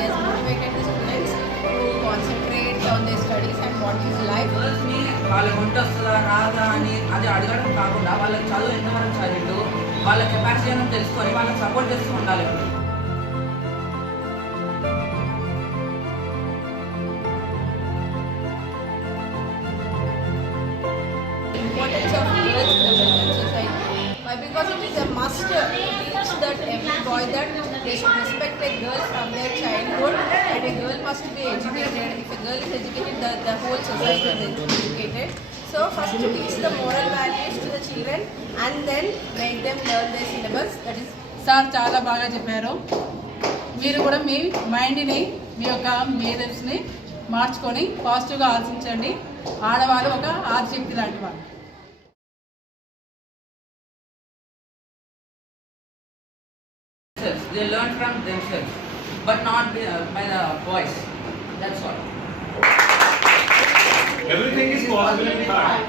has motivated the students to concentrate on their studies and what is life. వాళ్ళకి వంట వస్తుందా రాదా అని అది అడగడం కాకుండా వాళ్ళకి చదువు ఎంతవరకు చదివిండు వాళ్ళ కెపాసిటీ అని తెలుసుకొని వాళ్ళకి సపోర్ట్ చేస్తూ ఉండాలి. Importance of girls in the Muslim society. Why? Because it is a must to teach that every boy that they should respect a girl from their childhood, and a girl must be educated. If a girl is educated, the whole society is educated. So first to teach the moral values to the children and then make them learn their syllabus. That is. Sir చాలా బాగా చెప్పారు. మీరు కూడా మీ మైండ్ని మీ యొక్క మేధస్ని మార్చుకొని పాజిటివ్గా ఆలోచించండి. ఆడవాళ్ళు ఒక ఆదిశక్తి లాంటి వాళ్ళు. They learn from themselves, but not by the boys. That's all. Everything is possible in heart.